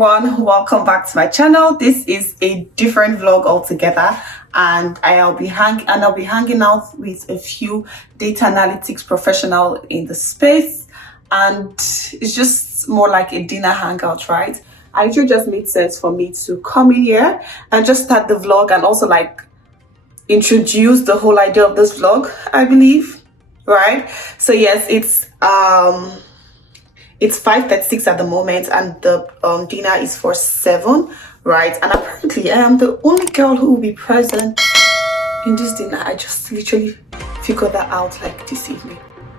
everyone, welcome back to my channel. This is a different vlog altogether, and I'll be hanging out with a few data analytics professional in the space, and it's just more like a dinner hangout, right? I think it just made sense for me to come in here and just start the vlog and also like introduce the whole idea of this vlog, I believe, right? So yes, it's 5:36 at the moment, and the dinner is for 7, right? And apparently I am the only girl who will be present in this dinner. I just literally figured that out like this evening.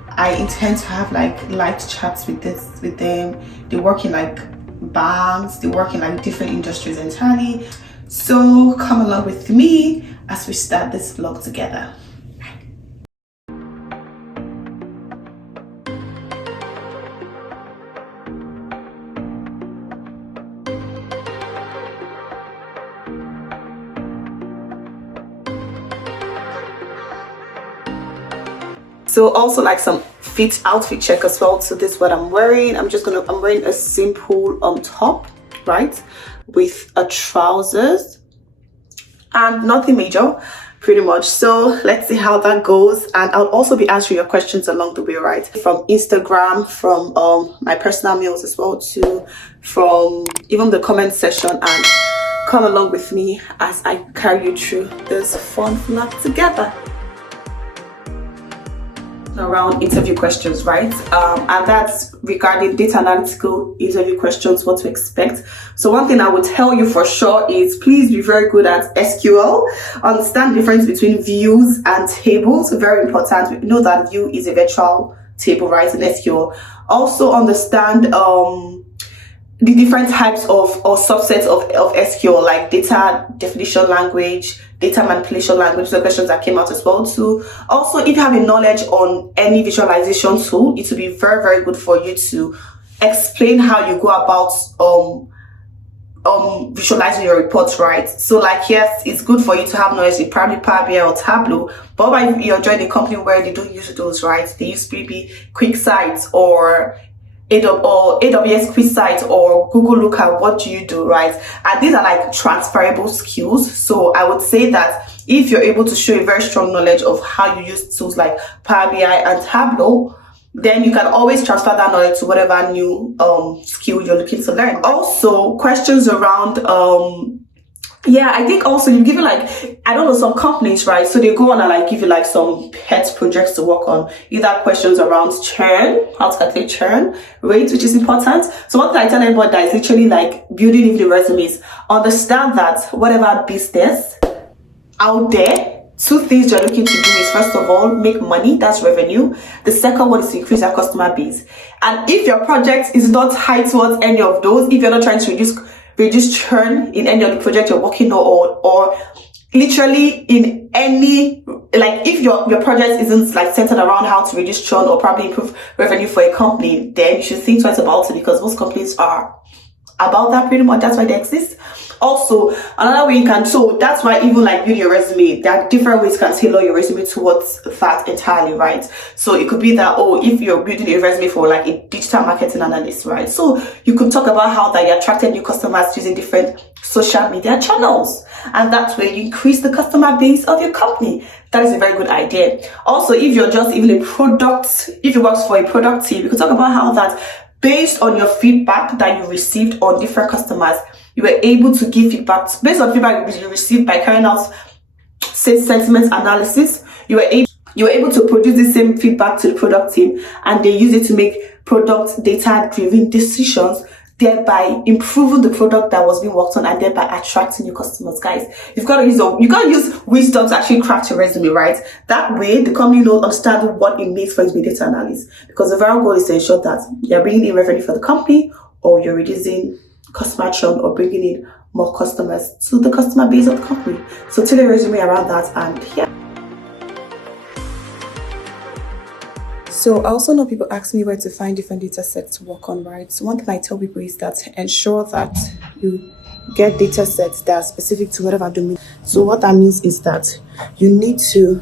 I intend to have like light chats with them. They work in like banks, they work in like different industries entirely. So come along with me as we start this vlog together. So also like some outfit check as well. So this is what I'm wearing. I'm wearing a simple top, right, with a trousers and nothing major, pretty much. So let's see how that goes, and I'll also be answering your questions along the way, right, from Instagram, from my personal mails as well too, from even the comment section. And come along with me as I carry you through this fun vlog together around interview questions, right? And that's regarding data analytical interview questions, what to expect. So one thing I would tell you for sure is please be very good at SQL. Understand the difference between views and tables. Very important. We know that view is a virtual table, right, in SQL. Also understand the different types of or subsets of SQL, like data definition language, data manipulation language, the questions that came out as well too. Also, if you have a knowledge on any visualization tool, it will be very, very good for you to explain how you go about visualizing your reports, right? So like, yes, it's good for you to have knowledge in probably Power BI or Tableau, but if you're joining a company where they don't use those, right, they use maybe QuickSight or AWS QuickSight or Google Looker, what do you do, right? And these are like transferable skills. So I would say that if you're able to show a very strong knowledge of how you use tools like Power BI and Tableau, then you can always transfer that knowledge to whatever new skill you're looking to learn. Also, questions around yeah, I think also you give it like, I don't know, some companies, right? So they go on and like give you like some pet projects to work on. Either questions around churn, how to calculate churn rate, which is important. So one thing I tell everybody that is literally like building in the resumes, understand that whatever business out there, 2 things you're looking to do is, first of all, make money, that's revenue. The second one is to increase your customer base. And if your project is not tied towards any of those, if you're not trying to reduce churn in any of the project you're working on, or literally in any, like if your project isn't like centered around how to reduce churn or probably improve revenue for a company, then you should think twice about it, because most companies are about that pretty much. That's why they exist. Also, another way you can, so that's why even like building your resume, there are different ways you can tailor your resume towards that entirely, right? So it could be that, oh, if you're building a resume for like a digital marketing analyst, right? So you could talk about how that you attracted new customers using different social media channels, and that way you increase the customer base of your company. That is a very good idea. Also, if you're just even if you work for a product team, you could talk about how that based on your feedback that you received on different customers, you were able to give feedback based on feedback you received by carrying out sentiment analysis. You were able to produce the same feedback to the product team, and they use it to make product data driven decisions, thereby improving the product that was being worked on and thereby attracting new customers. Guys, you gotta use wisdom to actually craft your resume, right? That way the company will understand what it means for you to be a data analyst, because the very goal is to ensure that you're bringing in revenue for the company, or you're reducing customer churn, or bringing in more customers to the customer base of the company. So tailor your resume around that, and yeah. So I also know people ask me where to find different data sets to work on, right? So one thing I tell people is that ensure that you get data sets that are specific to whatever domain. So what that means is that you need to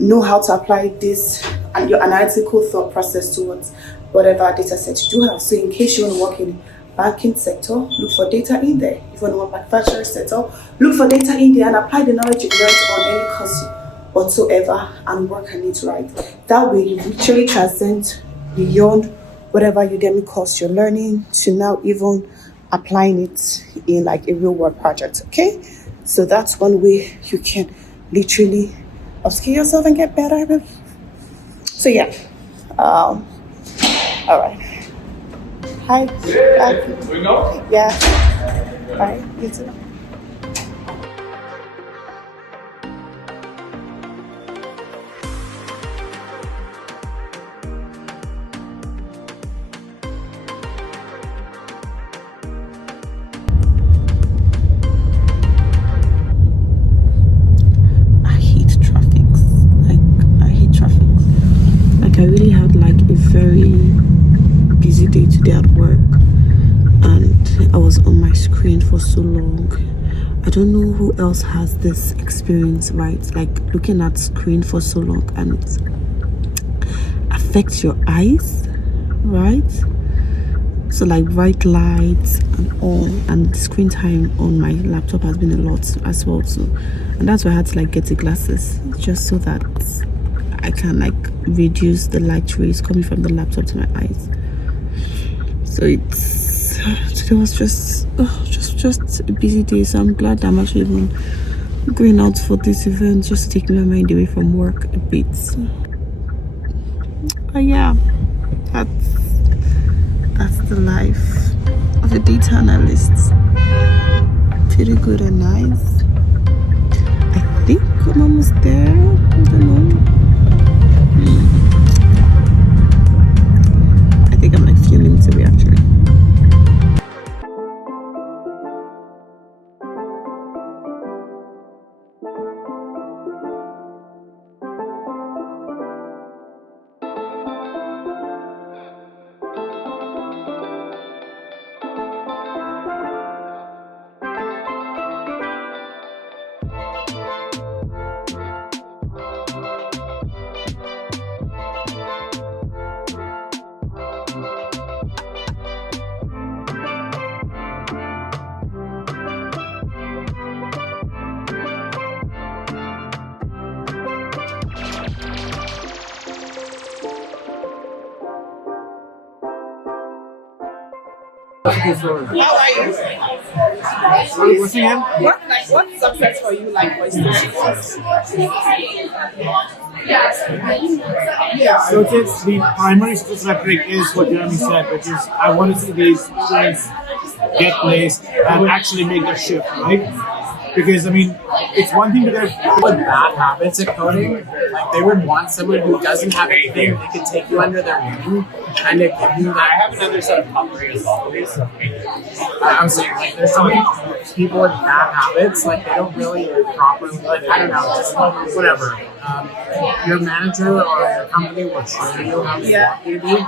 know how to apply this and your analytical thought process towards whatever data set you do have. So in case you want to work in banking sector, look for data in there. If you're in the manufacturing sector, look for data in there and apply the knowledge you learned on any course whatsoever and work on it, right? That way you literally transcend beyond whatever Udemy course you're learning to now even applying it in like a real world project. Okay, so that's one way you can literally upskill yourself and get better. So yeah, all right. Hi. We go? Yeah. Bye. You too. I really had like a very busy day today at work, and I was on my screen for so long. I don't know who else has this experience, right? Like looking at screen for so long and it affects your eyes, right? So like bright lights and all, and screen time on my laptop has been a lot as well too, and that's why I had to like get the glasses just so that I can like reduce the light rays coming from the laptop to my eyes. So it's today was just a busy day. So I'm glad I'm actually even going out for this event, just to take my mind away from work a bit. But yeah, that's the life of a data analyst. Pretty good and nice. I think I'm almost there. I don't know. I think I'm like a few minutes away actually. How are you? What's again? What's success for you like for students? So it's the primary success metric is what Jeremy said, which is I want to see these students get placed and actually make their shift, right? Because I mean, it's one thing to get with bad habits at coding, like they would want someone who doesn't have anything, they could take you under their wing, kind of give you that. I have another set of cutlery as well, please. I'm saying, like, there's so many people with bad habits, like they don't really properly, like, I don't know, just whatever. Your manager or your company will train you how they want you to do.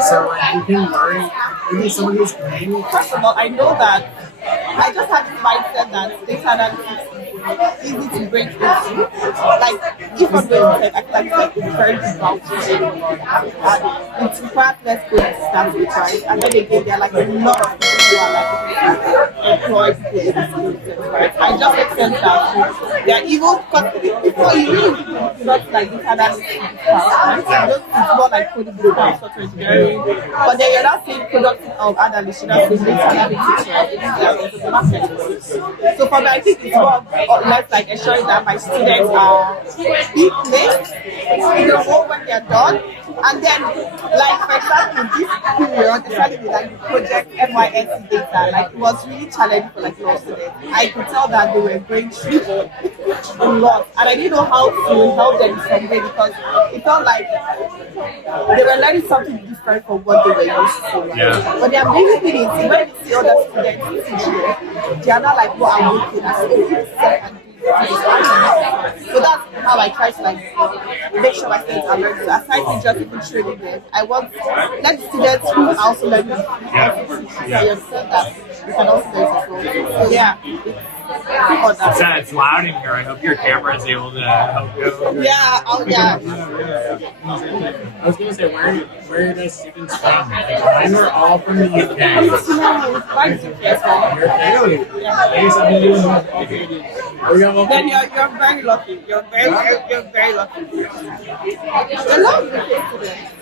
So, like, you can learn, maybe someone who's paying. First of all, I know that I just had this mindset that data analytics is easy to break into. Like, if I'm going to tech, I feel like it's very difficult to do. It requires less coding to start with, right? And then again, there are like a lot of people who are like employed people in this skill, right? I just accept that they are even, because before you really not like data analytics, right? It's more like coding, software engineering, but then you're not saying product analyst, you're not saying data analytics, right? So for me, I think it's more or less like ensuring that my students are being placed, you know, when they're done. And then, like for example, this period, especially like the project NYSC data, like it was really challenging for like most students. I could tell that they were going through a lot, and I didn't know how to help them in some way because it felt like they were learning something different from what they were used to. Right? Yeah. But the amazing thing is when you see other students teaching, they are not like what I'm looking at. So So that's how I try to like make sure my students are learning. So aside from just even training them, I want let the students who are also learning so you understand that you can also do it as well. So yeah, It's loud in here. I hope your camera is able to help you. yeah, yeah. I was gonna say, where are your students from? Mine were all from the UK. Really? Yes, I've been doing that. Then you're very lucky. You're very lucky. A lot of UK students.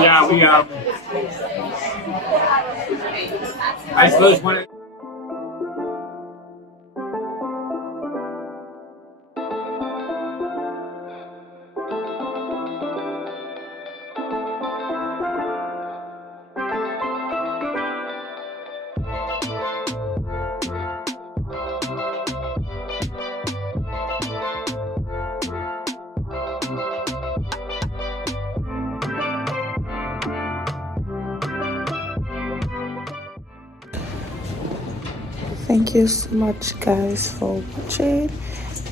Yeah, we I suppose when it. Thank you so much guys for watching.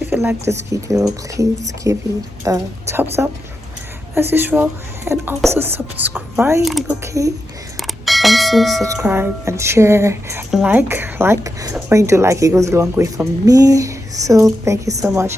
If you like this video, please give it a thumbs up as usual, and also subscribe. Okay, also subscribe and share and like when you do like, it goes a long way for me. So thank you so much.